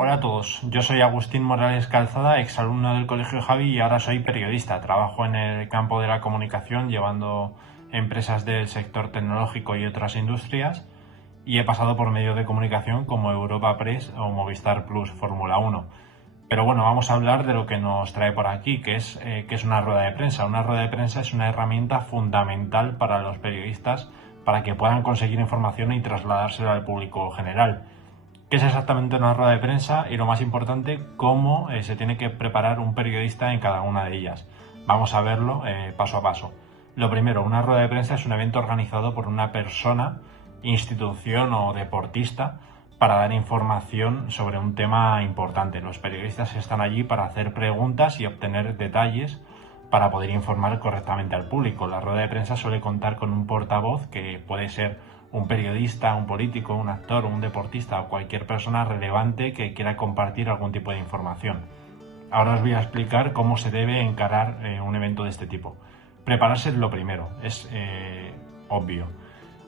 Hola a todos, yo soy Agustín Morales Calzada, exalumno del Colegio Javi y ahora soy periodista. Trabajo en el campo de la comunicación llevando empresas del sector tecnológico y otras industrias y he pasado por medios de comunicación como Europa Press o Movistar Plus Fórmula 1. Pero bueno, vamos a hablar de lo que nos trae por aquí, que es una rueda de prensa. Una rueda de prensa es una herramienta fundamental para los periodistas para que puedan conseguir información y trasladársela al público general. ¿Qué es exactamente una rueda de prensa? Y lo más importante, cómo se tiene que preparar un periodista en cada una de ellas. Vamos a verlo paso a paso. Lo primero, una rueda de prensa es un evento organizado por una persona, institución o deportista para dar información sobre un tema importante. Los periodistas están allí para hacer preguntas y obtener detalles para poder informar correctamente al público. La rueda de prensa suele contar con un portavoz que puede ser un periodista, un político, un actor, un deportista o cualquier persona relevante que quiera compartir algún tipo de información. Ahora os voy a explicar cómo se debe encarar un evento de este tipo. Prepararse es lo primero, es obvio.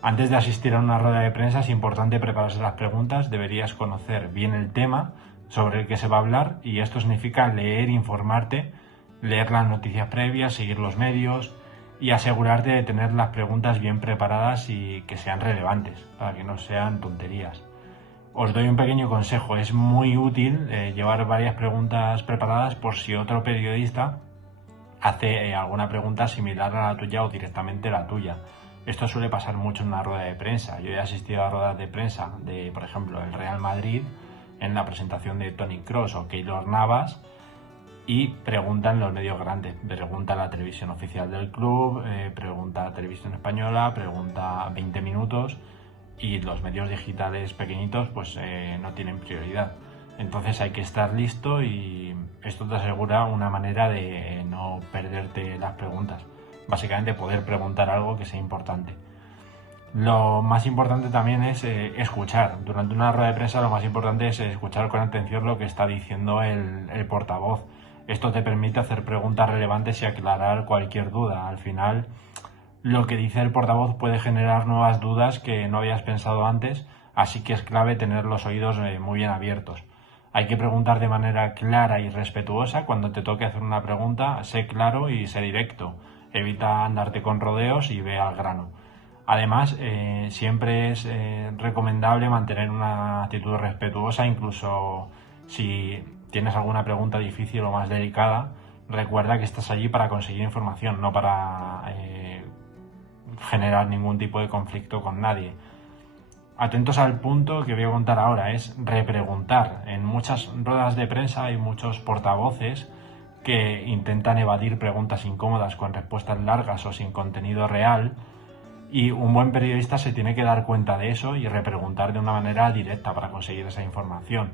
Antes de asistir a una rueda de prensa es importante prepararse las preguntas, deberías conocer bien el tema sobre el que se va a hablar y esto significa leer, informarte, leer las noticias previas, seguir los medios y asegurarte de tener las preguntas bien preparadas y que sean relevantes, para que no sean tonterías. Os doy un pequeño consejo, es muy útil llevar varias preguntas preparadas por si otro periodista hace alguna pregunta similar a la tuya o directamente la tuya. Esto suele pasar mucho en una rueda de prensa. Yo he asistido a ruedas de prensa de, por ejemplo, el Real Madrid en la presentación de Toni Kroos o Keylor Navas y preguntan los medios grandes. Pregunta la televisión oficial del club, pregunta la televisión española, pregunta 20 minutos y los medios digitales pequeñitos pues no tienen prioridad. Entonces hay que estar listo y esto te asegura una manera de no perderte las preguntas. Básicamente poder preguntar algo que sea importante. Lo más importante también es escuchar. Durante una rueda de prensa lo más importante es escuchar con atención lo que está diciendo el portavoz. Esto te permite hacer preguntas relevantes y aclarar cualquier duda. Al final, lo que dice el portavoz puede generar nuevas dudas que no habías pensado antes, así que es clave tener los oídos muy bien abiertos. Hay que preguntar de manera clara y respetuosa. Cuando te toque hacer una pregunta, sé claro y sé directo. Evita andarte con rodeos y ve al grano. Además, siempre es recomendable mantener una actitud respetuosa, incluso si tienes alguna pregunta difícil o más delicada. Recuerda que estás allí para conseguir información, no para generar ningún tipo de conflicto con nadie. Atentos al punto que voy a contar ahora, es repreguntar. En muchas ruedas de prensa hay muchos portavoces que intentan evadir preguntas incómodas con respuestas largas o sin contenido real y un buen periodista se tiene que dar cuenta de eso y repreguntar de una manera directa para conseguir esa información.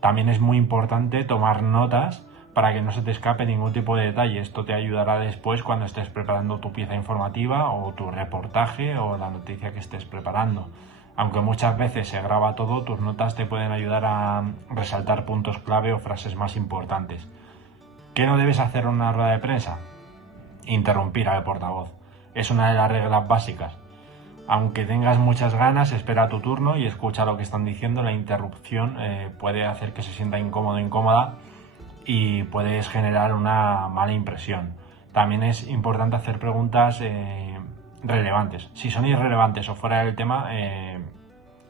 También es muy importante tomar notas para que no se te escape ningún tipo de detalle. Esto te ayudará después cuando estés preparando tu pieza informativa o tu reportaje o la noticia que estés preparando. Aunque muchas veces se graba todo, tus notas te pueden ayudar a resaltar puntos clave o frases más importantes. ¿Qué no debes hacer en una rueda de prensa? Interrumpir al portavoz. Es una de las reglas básicas. Aunque tengas muchas ganas, espera tu turno y escucha lo que están diciendo. La interrupción puede hacer que se sienta incómodo o incómoda y puedes generar una mala impresión. También es importante hacer preguntas relevantes. Si son irrelevantes o fuera del tema,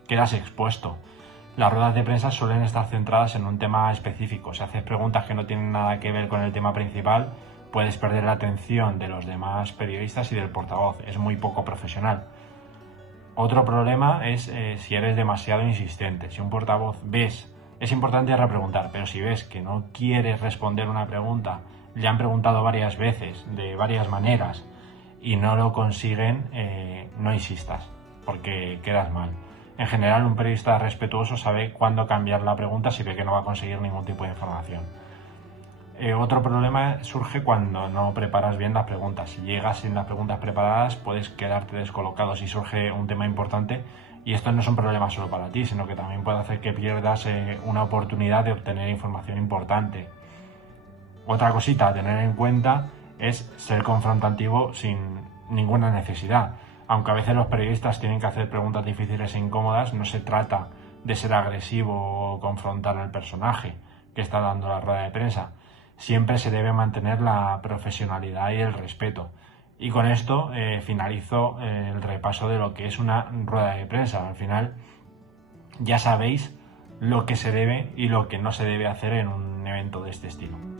quedas expuesto. Las ruedas de prensa suelen estar centradas en un tema específico. Si haces preguntas que no tienen nada que ver con el tema principal, puedes perder la atención de los demás periodistas y del portavoz. Es muy poco profesional. Otro problema es si eres demasiado insistente. Si un portavoz es importante repreguntar, pero si ves que no quieres responder una pregunta, le han preguntado varias veces, de varias maneras, y no lo consiguen, no insistas, porque quedas mal. En general, un periodista respetuoso sabe cuándo cambiar la pregunta si ve que no va a conseguir ningún tipo de información. Otro problema surge cuando no preparas bien las preguntas. Si llegas sin las preguntas preparadas, puedes quedarte descolocado si surge un tema importante. Y esto no es un problema solo para ti, sino que también puede hacer que pierdas una oportunidad de obtener información importante. Otra cosita a tener en cuenta es ser confrontativo sin ninguna necesidad. Aunque a veces los periodistas tienen que hacer preguntas difíciles e incómodas, no se trata de ser agresivo o confrontar al personaje que está dando la rueda de prensa. Siempre se debe mantener la profesionalidad y el respeto. Y con esto finalizo el repaso de lo que es una rueda de prensa. Al final ya sabéis lo que se debe y lo que no se debe hacer en un evento de este estilo.